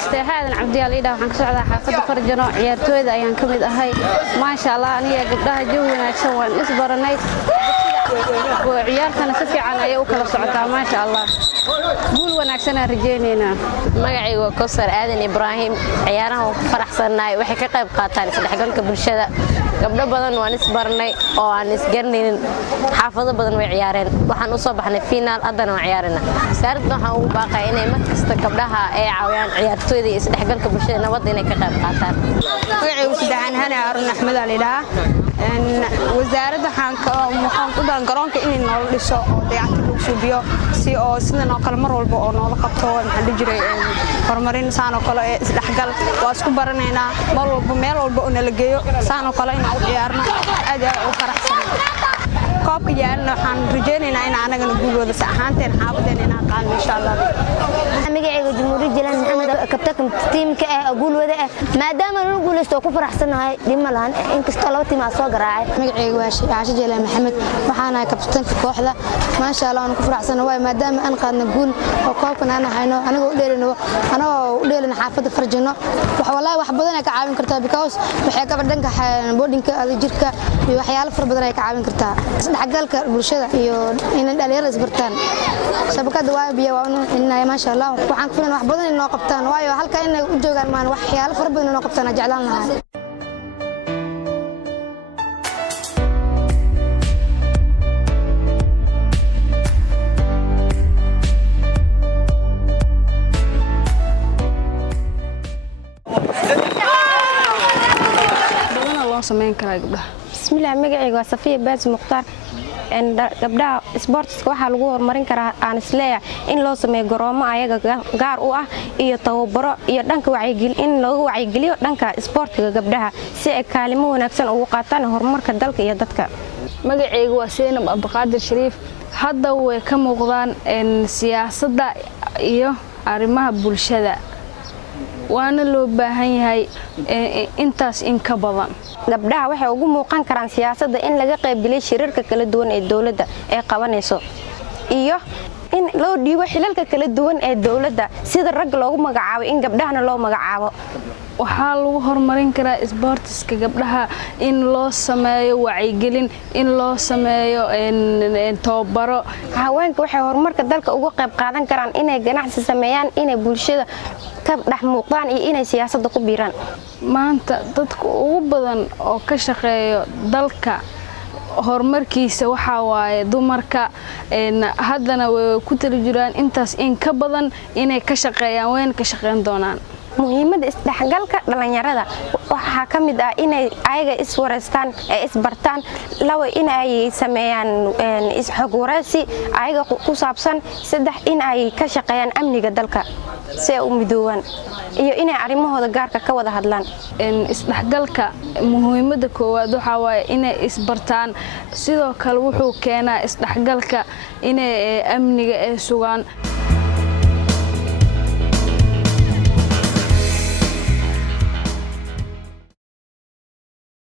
waxaan ka socdaa xaafadda Farjano ciyaartooyda ayaan ka mid ahay maasha Allah aniga gabdhaha jawi wanaagsan waan is baranay ciyaartana si fiican ayay u kala socotaa maasha Allah guul wanaagsan aan rajaynaynaa magacaygu waa Kowsar Aadan Ibraahim ciyaaraha waan ku faraxsanahay waxay ka qayb qaataan isdhexgalka bulshada gabdho badan waan is baranay oo aan is garanaynin xaafado badan way ciyaareen waxaan u soo baxnay finaal haddana waan ciyaarina wasaaradda waxaan ugu baaqay inay mar kasta gabdhaha ay caawiyaan ciyaartooyda iyo isdhexgalka bulshada nabad inay ka qayb qaataan magacaygu Sidaan Hani Arun Axmed Alidaa wasaaradda waxaan u daan garoonka in noo dhiso oo dayactir lagu suubiyo si oo sidan oo kale mar walba oo noola qabto waxaan la jiray horumarin saan oo kale isdhexgal waa isku baranaynaa mar walba meel walba oo nala geeyo saan oo kale inaan u ciyaarno aad u faraxsan koobka yaalna waxaan rajaynaynaa in anagana guulooda saxaanteen xaafadeena inaan qaadno insha Allah magacaygu Jumhuuriyad Jalan Maxamed kabtanka tiimka ah guulwada ah maadaama uu guuleysto ku faraxsanahay dhimalaan inkastoo laba tiim soo garaacay magacaygu waa Caasha Jalan Maxamed waxaan ahay kabtanka kooxda maasha Allah aan ku faraxsanahay maadaama aan qaadna guul oo koobkan aan hayno anagoo u dheelino xaafadda Farjano wax badan ay ka caawin kartaa because waxay ka dhanka boardingka jirka iyo waxyaalo far badan ay ka caawin kartaa isdhexgalka bulshada iyo in dhalinyarada isbartaan sababta waa biyo in maasha Allah waxaan ku filan wax badan inoo qabtaan waayo halka inay u joogaan maan waxyaalo far badan inoo qabtaan jeclaan lahaa bismillaah magacaygu waa Safiya Baas Muqtaar gabdhaha sportska waxa lagu horumarin karaa aan isleeyahay in loo sameeyo garoomo ayaga gaar u ah iyo tababaro iyo dhanka wacyigelin in lagu wacyigeliyo dhanka sportska gabdhaha si ay kaalimo wanaagsan ugu qaataan horumarka dalka iyo dadka magacaygu waa Seenab Abdiqaadir Shariif hadda way ka muuqdaan siyaasadda iyo arrimaha bulshada waana loo baahan yahay intaas in ka badan gabdhaha waxay ugu muuqan karaan siyaasadda in laga qayb geliyo shirarka kala duwan ee dawladda ay qabanayso iyo in loo dhiibo xilalka kala duwan ee dawladda sida rag loogu magacaabo in gabdhahana loo magacaabo waxaa lagu horumarin karaa sportska gabdhaha in loo sameeyo wacyigelin in loo sameeyo tababaro haweenka waxay horumarka dalka uga qayb qaadan karaan inay ganacsi sameeyaan inay bulshada ka dhex muuqdaan iyo inay siyaasadda ku biiraan maanta dadka ugu badan oo ka shaqeeyo dalka horumarkiisa waxa waaye dumarka haddana way ku tali jiraan intaas in ka badan inay ka shaqeeyaan wayna ka shaqeyn doonaan muhiimadda isdhexgalka dhalinyarada waxaa ka mid ah inay ayaga iswareystaan ee isbartaan laba inay sameeyaan isxog wareysi ayaga ku saabsan saddex inay ka shaqeeyaan amniga dalka si ay u midoobaan iyo inay arrimahooda gaarka ka wada hadlaan isdhexgalka muhiimadda koowaad waxa waaye inay isbartaan sidoo kale wuxuu keenaa isdhexgalka inay amniga ay sugaan